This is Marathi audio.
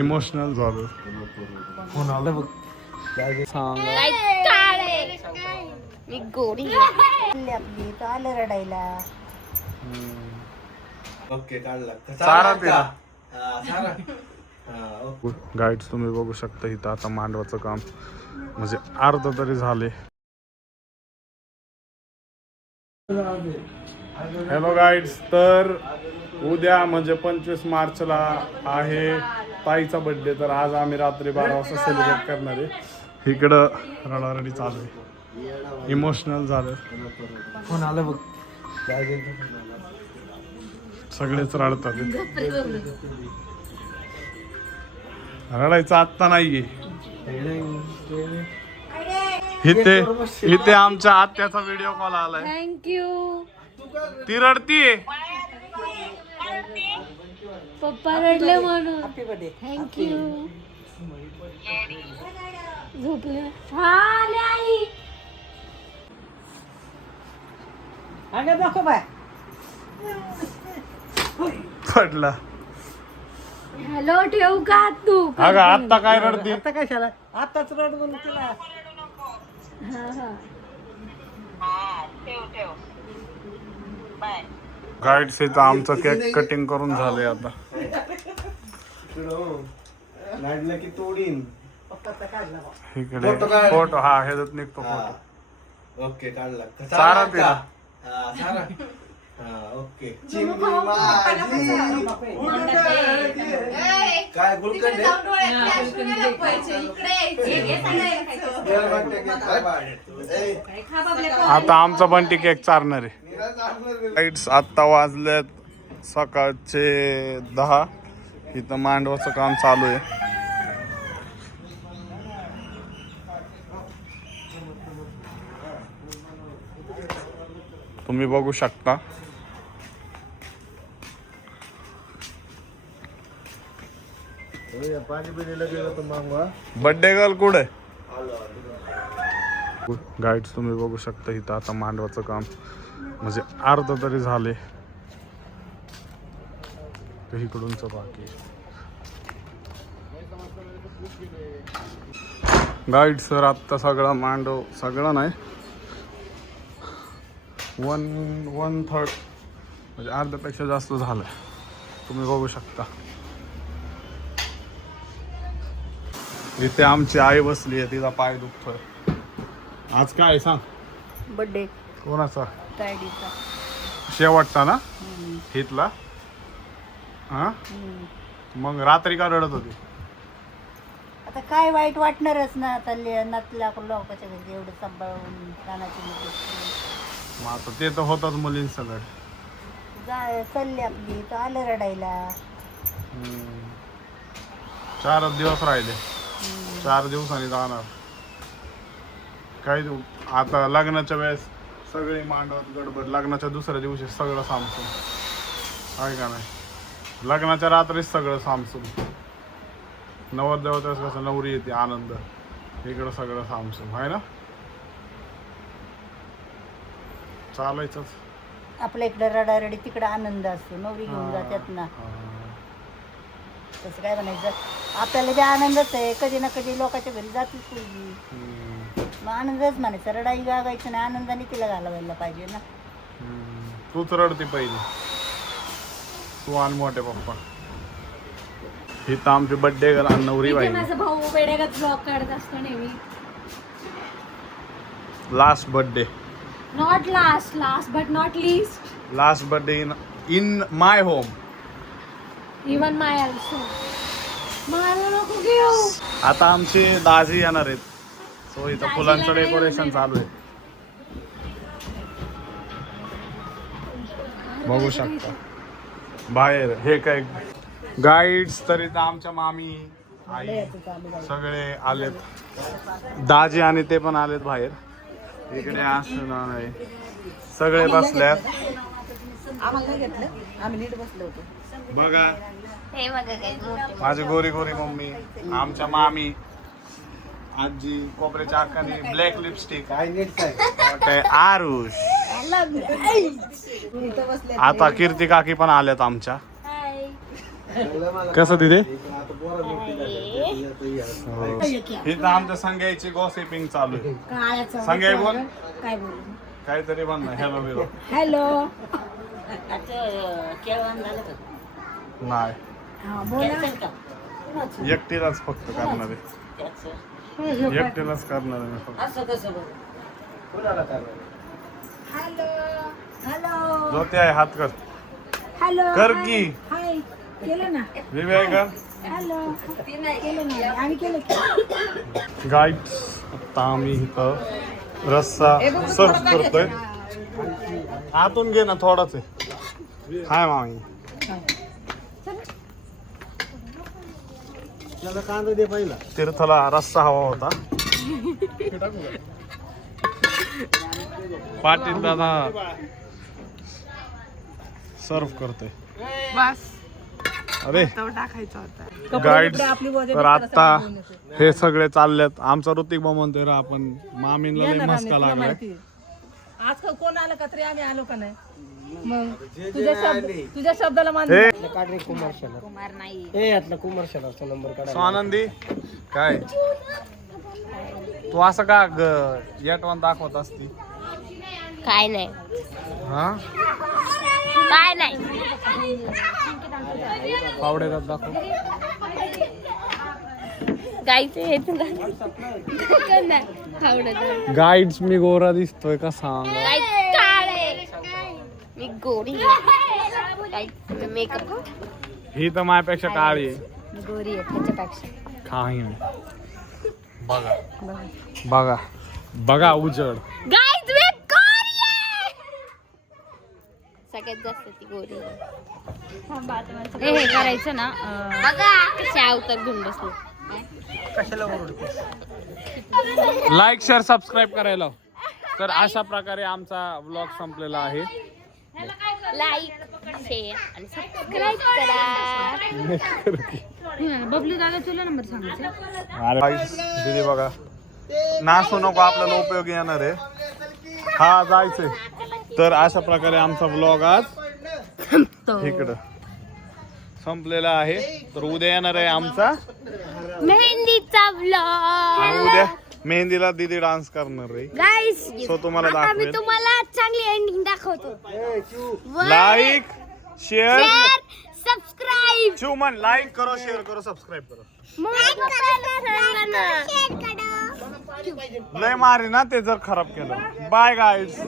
इमोशनल झालो. फोन आला बघ. मी गोरी आपली तो आलं रडायला. ओके काढला चारा तिला. सारा गाईड्स तुम्ही बघू शकता इथं आता मांडवाचं काम म्हणजे अर्ध तरी झाले. हॅलो गाईड्स, तर उद्या म्हणजे 25 मार्चला आहे ताईचा बर्थडे. तर आज आम्ही रात्री 12 वाजता सेलिब्रेट करणार आहे. इकडं रडारडी चालू आहे, इमोशनल झालं. फोन आला बघ. सगळेच रडतात. रडायचं आत्ता नाहीये. इथे आमच्या आत्याचा व्हिडिओ कॉल आलाय. थँक्यू. ती रडतीये. पप्पा रडले म्हणून थँक्यू. झोपले. हा आई पडला. हॅलो, ठेवू का तू? अगं आत्ता काय रडती? आता काय शाला आताच रड म्हणून तिला. हा. गाईड्स इथं आमचं केक कटिंग करून झालंय आता. लाडला की तोडीन. इकडे फोटो हा ह्याच्यात निघतो फोटो. ओके काढला चारा तिला. सारा ओके. काय गुलकंद आता आमचा बंटी केक चारणार आहे. लाईट्स आत्ता वाजल्यात सकाळचे 10. इथं मांडवाचं काम चालू आहे. तुम्ही बघू शकता. बर्थडे गर्ल कुठे? गाईड्स तुम्ही बघू शकता इथं आता मांडवाचं काम म्हणजे अर्ध तरी झाले. इकडूनच बाकी. गाईड सर आत्ता सगळा मांडव, सगळा नाही, 1/3 म्हणजे अर्ध्यापेक्षा जास्त झालं. तुम्ही बघू शकता. इथे आमची आई बसली आहे, तिचा पाय दुखतोय. आज काय सांग? बर्थडे कोणाचा? फ्रायडेचा. शेवटचा ना हितला? हा, मग रात्री का रडत होती? आता काय वाईट वाटणारच ना. आता नातल्या लोकांच्या घरी एवढं सांभाळून कानाची मुलं. मग आता ते तर होतच मुलींसगळं. चालली आपली तो आलं रडायला. 4 दिवस राहिले. 4 दिवसांनी जाणार. काही आता लग्नाच्या वेळेस सगळे मांडवात गडबड. लग्नाच्या दुसऱ्या दिवशी सगळं सामसून आहे का नाही? लग्नाच्या रात्रीच सगळं सामसून. नवरदेवाच्या वेळेस कसं नवरी येते आनंद, इकडं सगळं सामसून आहे ना. चालायचंच. आपल्या इकडे रडारडी, तिकडे आनंद असतो. नवरी घेऊन जातात ना. तसं काय म्हणायचं, आपल्याला जे आनंदच आहे. कधी ना कधी लोकांच्या घरी जातीच पूर्वी. मग आनंदच म्हणायचं. रडाई गागायचं नाही, आनंदाने तिला घालवायला पाहिजे ना. तूच रडती पहिली, तू आणि मोठे पप्पा. ही तर आमची बर्थडे गर्ल नवरी बाई. माझा भाऊ वेड्यागत ब्लॉग काढत असतो नेहमी. Last birthday, not last but not least. Last birthday in my home. Even my also. मला नको घेऊ. आता आमची दाजी येणार आहेत, सो इथं फुलांचं डेकोरेशन चालू आहे. बघू शकता बाहेर. हे काय गाईड्स, तर इथं आमच्या मामी, आई सगळे आलेत. दाजी आणि ते पण आलेत बाहेर. इकडे असं नाही, सगळे बसल्यात. बघा माझी गोरी गोरी मम्मी, आमच्या मामी, आजी, कोपऱ्याच्या अक्कानी ब्लॅक लिपस्टिक, आरुष. आता कीर्ती काकी पण आल्यात आमच्या. कसं तिथे आता पोरं मोठी झाली. इथं आमच्या संघ्याची गॉसिपिंग चालू आहे. काळाचं संघ्या बोल काय बोलू काहीतरी बन ना हॅलो बिलो हॅलो केळवण झालं का? नाही हा बोला एकटीलाच फक्त करणार आहे. एकटीलाच करणार आहे मी फक्त. असं कसं बघ कोणाला करणार? हॅलो हॅलो जो ते आहे हात कर हॅलो कर की हाय केलं ना विवेक कर हॅलो केलं ना आम्ही केलं की गाईड्स आता आम्ही इथं रस्सा सर्व करतोय. आतून घे ना थोडाच आहे. हाय मामी त्याला कांदा दे पहिला. तीर्थला रस्सा हवा होता. पाटील दादा सर्व करतोय. अरे गाईड्स तर आता हे सगळे चाललेत. आमचा ऋतिक बा म्हणतोय रा आपण मामींना लय मस्का लागलाय. आज कोण आलं का तरी आम्ही आलो का नाही मग तुझ्या शब्दाला मान ए काढ रे कुमार शाला. ए यातला कुमार शालाचा नंबर काढा. स्वानंदी काय तू असं का येटवान दाखवत असती? काय नाही हा काय नाही पावडे दाखव. गायचं हे आवडत गाईड्स मी गोरा दिसतोय का सांग. मी गोरी मेकअप ही तर माझ्यापेक्षा काळी आहे. गोरी आहे त्याच्यापेक्षा काही नाही. बघा बघा बघा उजड. गाईज मी गोरी आहे सगळ्यात जास्त ती गोरी आहे. हे करायचं ना बघा कशा अवतार घेऊन बसले. लाईक शेअर सबस्क्राईब करायला. तर अशा प्रकारे आमचा व्लॉग संपलेला आहे. लाईक शेअर आणि सबस्क्राईब करा. बबलू दादा तुला नंबर सांगायचा. अरे guys, दीदी बघा नासू नको आपल्याला उपयोगी येणार आहे. हा जायचंय. तर अशा प्रकारे आमचा व्लॉग आज इकडं संपलेला आहे. तर उद्या येणार आहे आमचा मेहंदीचा आणि व्लॉग. उद्या मेहंदीला दीदी डान्स करणार आहे. गाईस सो तुम्हाला आता मी दाखवेन. तुम्हाला चांगली एंडिंग दाखवतो. लाईक शेअर सबस्क्राईब चिवमन लाईक करो शेअर करो सबस्क्राईब करो. लय मारी ना ते जर खराब केलं. Bye guys.